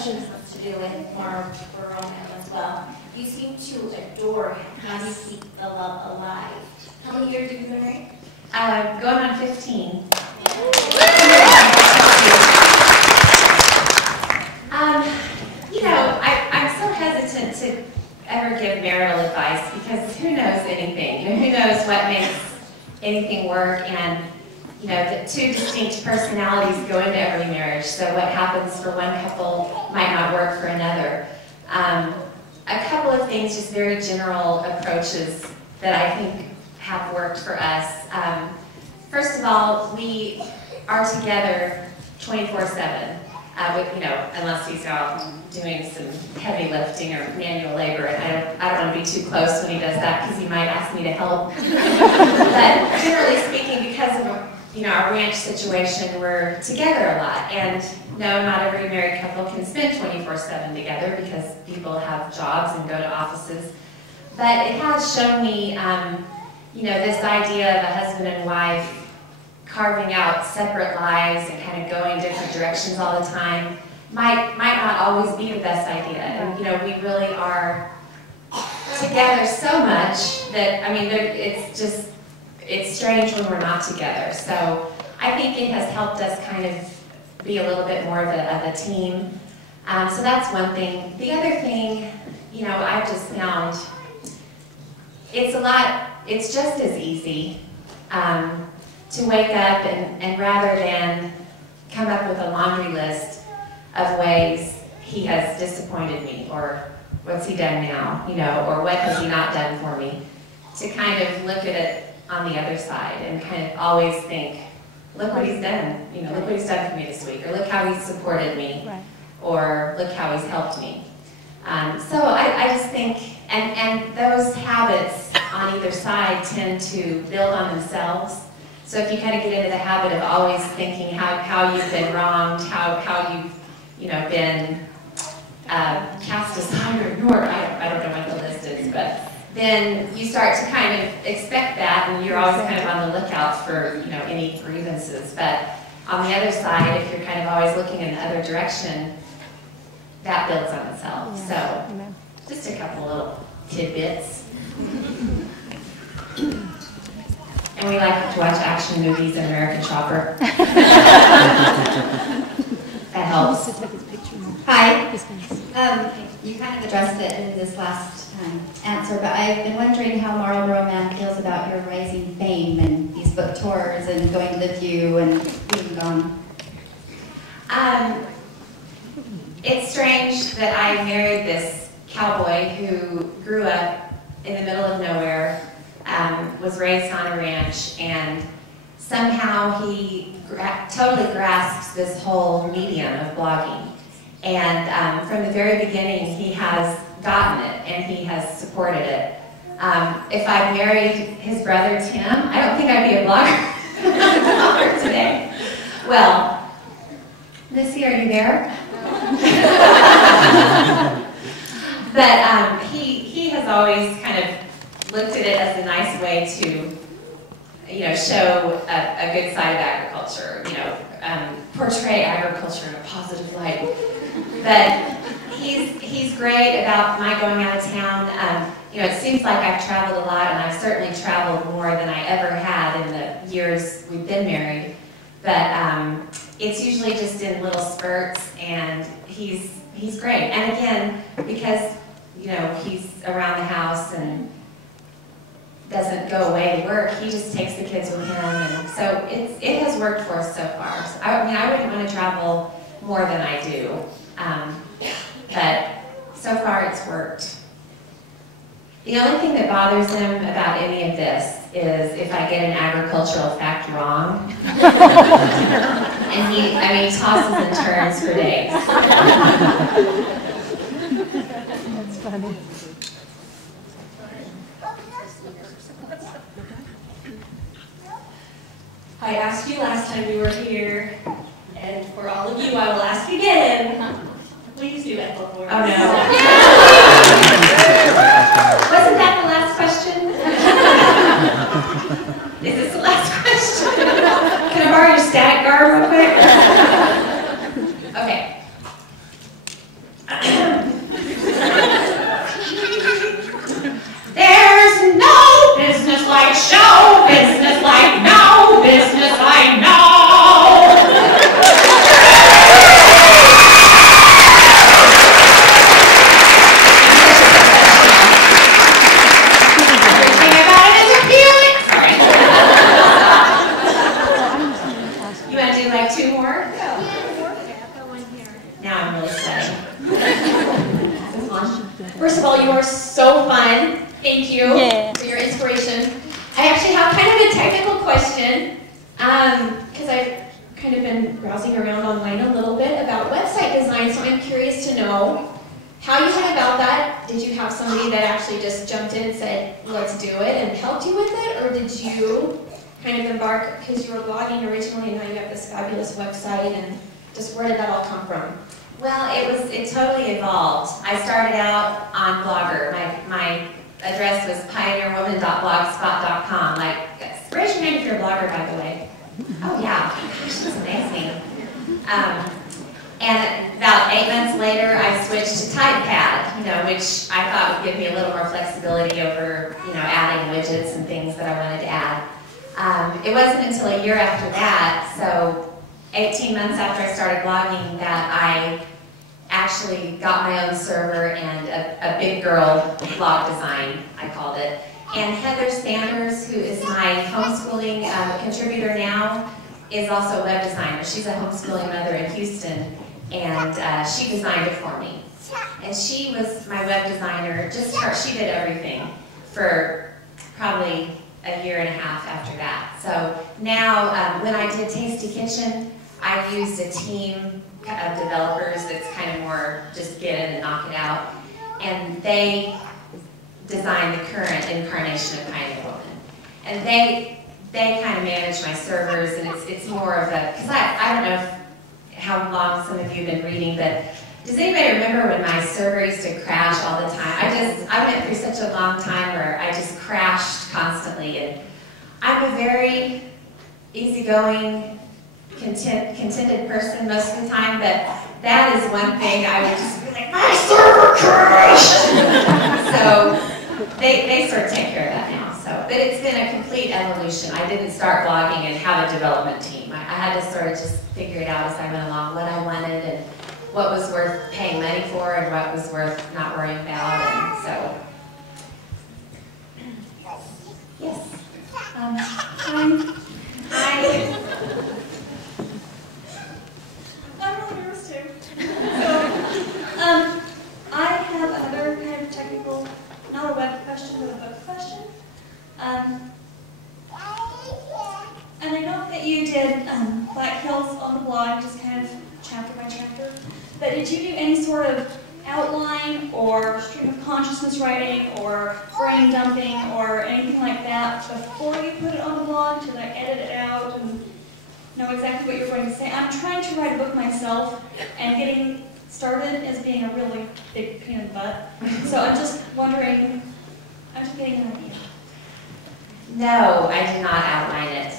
questions to do with more for Romeo as well. You seem to adore him. How do you keep the love alive? How many years have you been married? Going on 15. You know, I'm so hesitant to ever give marital advice because who knows anything? You know, who knows what makes anything work? And you know, the two distinct personalities go into every marriage. So what happens for one couple might not work for another. A couple of things, just very general approaches that I think have worked for us. First of all, we are together 24/7. You know, unless he's out doing some heavy lifting or manual labor, and I don't want to be too close when he does that because he might ask me to help. But generally speaking, because of our ranch situation, we're together a lot. And no, not every married couple can spend 24/7 together because people have jobs and go to offices. But it has shown me, this idea of a husband and wife carving out separate lives and kind of going different directions all the time might not always be the best idea. And we really are together so much that it's strange when we're not together. So I think it has helped us kind of be a little bit more of a team. So that's one thing. The other thing, I've just found it's just as easy to wake up and rather than come up with a laundry list of ways he has disappointed me, or what's he done now, or what has he not done for me, to kind of look at it on the other side and kind of always think, look what he's done, look what he's done for me this week, or look how he's supported me, or look how he's helped me. So I just think, and those habits on either side tend to build on themselves. So if you kind of get into the habit of always thinking how you've been wronged, how you've been cast aside or ignored, I don't know what the list is, but then you start to kind of expect that, and you're always kind of on the lookout for any grievances. But on the other side, if you're kind of always looking in the other direction, that builds on itself. So just a couple little tidbits. And we like to watch action movies and American Chopper. That helps. Hi. You kind of addressed it in this last answer, but I've been wondering how Marlboro Man feels about your rising fame and these book tours and going to Live You and being gone. It's strange that I married this cowboy who grew up in the middle of nowhere, was raised on a ranch, and somehow he totally grasps this whole medium of blogging. And from the very beginning, he has gotten it, and he has supported it. If I married his brother Tim, I don't think I'd be a blogger today. Well, Missy, are you there? But he has always kind of looked at it as a nice way to, show a good side of agriculture, portray agriculture in a positive light. But he's great about my going out of town. It seems like I've traveled a lot, and I've certainly traveled more than I ever had in the years we've been married. But it's usually just in little spurts, and he's great. And again, because he's around the house and doesn't go away to work, he just takes the kids with him, and so it has worked for us so far. So, I wouldn't want to travel more than I do, but so far it's worked. The only thing that bothers him about any of this is if I get an agricultural fact wrong, and he tosses and turns for days. That's funny. I asked you last time you were here, and for all of you, I will ask again. Please do echo for us. Oh no. Wasn't that the last question? Is this the last question? Can I borrow your static guard real quick? Okay. more. Now I'm really sweating. First of all, you are so fun. Thank you for your inspiration. I actually have kind of a technical question, because I've kind of been browsing around online a little bit about website design, so I'm curious to know how you went about that. Did you have somebody that actually just jumped in and said, let's do it, and helped you with it, or did you kind of embark, because you were blogging originally and now you have this fabulous website, and just where did that all come from? Well, it totally evolved. I started out on Blogger. My address was pioneerwoman.blogspot.com. Like, raise your hand if you're a blogger, by the way. Oh yeah, gosh, that's amazing. And about 8 months later, I switched to TypePad, which I thought would give me a little more flexibility over, adding widgets and things that I wanted to add. It wasn't until a year after that, so 18 months after I started blogging, that I actually got my own server and a big girl blog design, I called it. And Heather Sanders, who is my homeschooling contributor now, is also a web designer. She's a homeschooling mother in Houston, and she designed it for me. And she was my web designer, she did everything for probably a year and a half after that. So now, when I did Tasty Kitchen, I used a team of developers that's kind of more just get in and knock it out. And they designed the current incarnation of Pioneer Woman. And they kind of manage my servers, and it's more of a, because I don't know how long some of you have been reading, but does anybody remember when my server used to crash all the time? I went through such a long time where I just crashed constantly, and I'm a very easygoing, contented person most of the time, but that is one thing I would just be like, my server crashed! So they sort of take care of that now. But it's been a complete evolution. I didn't start blogging and have a development team. I had to sort of just figure it out as I went along, what I wanted and what was worth paying money for and what was worth not worrying about. And so, yes. Hi. I'm really nervous too. So, I have another kind of technical, not a web question, but a book question. And I know that you did Black Hills on the blog, just kind of chapter by chapter. But did you do any sort of outline or stream of consciousness writing or brain dumping or anything like that before you put it on the blog to like edit it out and know exactly what you're going to say? I'm trying to write a book myself, and getting started is being a really big pain in the butt. So I'm just wondering, I'm just getting an idea. No, I did not outline it.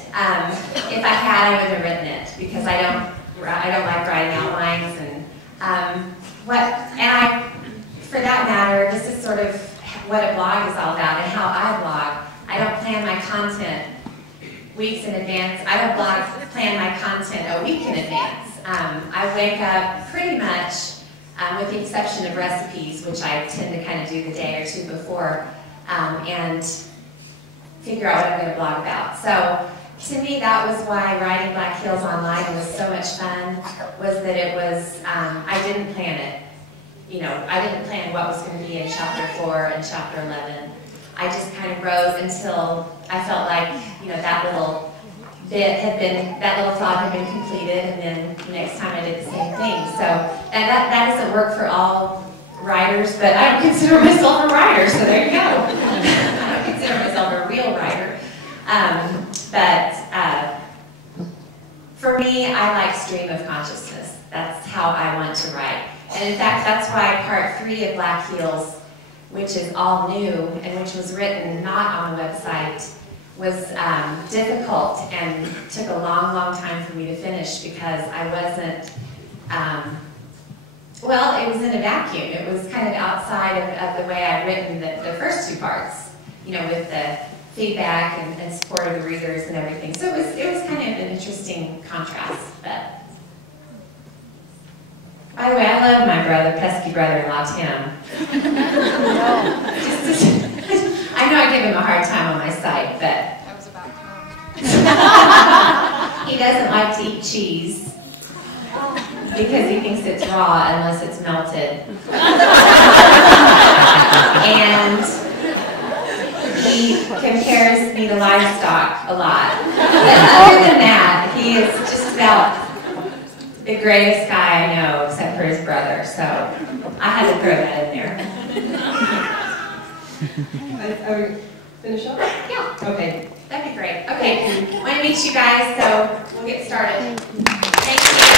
If I had, I would have written it because I don't like writing outlines for that matter, this is sort of what a blog is all about and how I blog. I don't plan my content weeks in advance. I don't plan my content a week in advance. I wake up pretty much, with the exception of recipes, which I tend to kind of do the day or two before, and figure out what I'm going to blog about. So to me, that was why writing Black Hills Online was so much fun, was that it was, I didn't plan it. I didn't plan what was going to be in chapter 4 and chapter 11. I just kind of wrote until I felt like, that little thought had been completed, and then the next time I did the same thing. So that doesn't work for all writers, but I don't consider myself a writer, so there you go. I don't consider myself a real writer. For me, I like stream of consciousness. That's how I want to write. And in fact, that's why part 3 of Black Heels, which is all new and which was written not on the website, was difficult and took a long, long time for me to finish because I wasn't, it was in a vacuum. It was kind of outside of the way I'd written the first 2 parts, with the feedback and support of the readers and everything. So it was kind of an interesting contrast. But by the way, I love my pesky brother-in-law, Tim. I know I give him a hard time on my site, but That was about time. he doesn't like to eat cheese. because he thinks it's raw unless it's melted. And he compares me to livestock a lot. But other than that, he is just about the greatest guy I know, except for his brother. So I had to throw that in there. Are we finish up? Yeah. Okay. That'd be great. Okay, want to meet you guys, so we'll get started. Thank you.